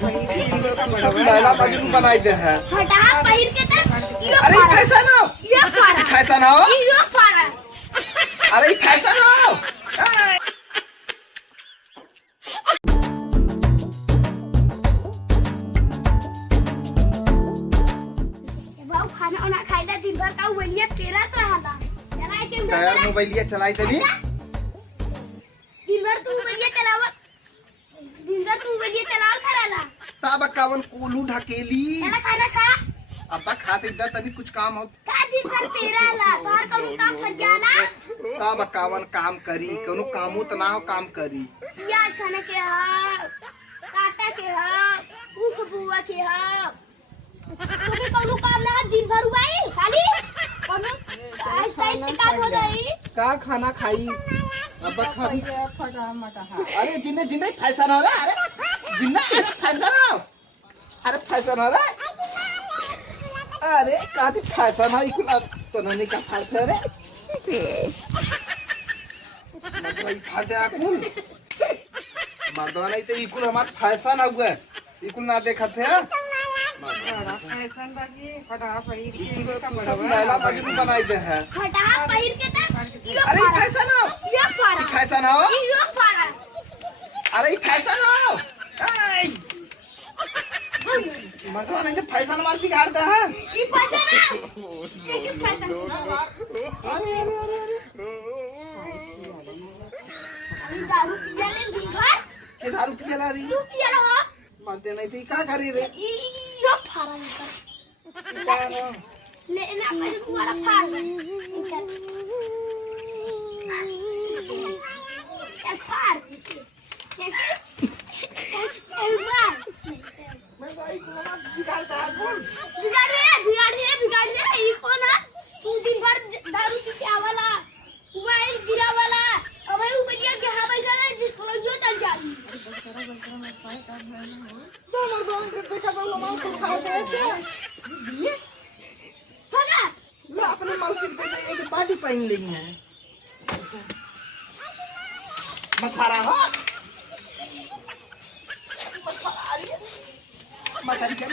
लैला मजनू बनाई दे है। हटा पहिर के त अरे फैशन हो, ये पारा फैशन हो, ये पारा अरे फैशन हो। बाबू खाना ओना खाइला दिन भर का उबलिया पेरत रहला चलाए के तैयार मोबाइलिया चलाई तनी दिन भर तू उबलिया चलावत दिन भर तू उबलिया चलावत रहला तब कावन कोलू ढकेली चला खाना खा अब खाते इधर तनी कुछ काम हो का दिन भर पेराला तोहर कौनो काम कर जाला तब कावन काम करी कोनो कामो त ना हो काम करी प्याज खाने के ह काटा के ह उख बुआ के ह तुम्हें कौनो काम ना है दिन भर हुआई खाली कौनो ऐसा से काम हो जाई का खाना खाई अब खा अरे जिन्ने जिन्ने फैशन हो रहा अरे जिन्ना अरे फैशन हो अरे फैशन हो रहा अरे कादी फैशन है इकुल तो नहीं का फैशन रे मतलब ई फाटे अकुल मर्दवा नहीं तो इकुल हमार फैशन हुआ इकुल ना देखत है फैशन बाकी फटा पहिर के लैला मजनू बनाई दे है। हटा पहिर के त अरे फैशन हो, ये पारा फैशन हो, ये पारा अरे फैशन हो। मर्दवा नहीं तो फैशन मार बिगाड़ दे है। ये फैशन है ये फैशन अरे अरे अरे अरे अभी दारू पिया ले दिन भर के दारू पिया ला रही तू पिया रहा मरते नहीं थी क्या करी रे ये फारा ले ना अपन पूरा फाड़ निकल चल फाड़ चल मार मैं भाई को बिगाड़ता है बोल बिगाड़ दे ये कौन है तू दिन भर दारू पी के आवाला मोबाइल गिरा वाला अब भाई ऊपरिया के हवा चला जिसको जो चल जाई तो मर्दवा ने देखा तो मां को खा दे से भगा ले अपने मौसी को दे एक बाटी पहन लेंगे मत फारा हो मत फारा आ रही है मत हरी कर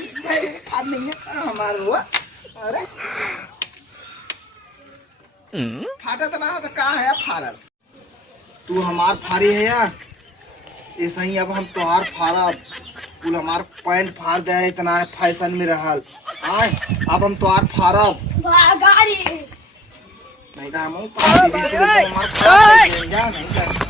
फाड़ नहीं है हमारा हुआ अरे फाटा तो ना हो तो कहाँ है फाड़ा तू हमार फारी है यार ऐसा ही अब हम तोहार फाड़ा कुल हमार पैंट फाड़ दे इतना फैशन में रहल आए अब हम तोहार फाड़ब गाड़ी नहीं तो हम हमार फाड़ देंगे नहीं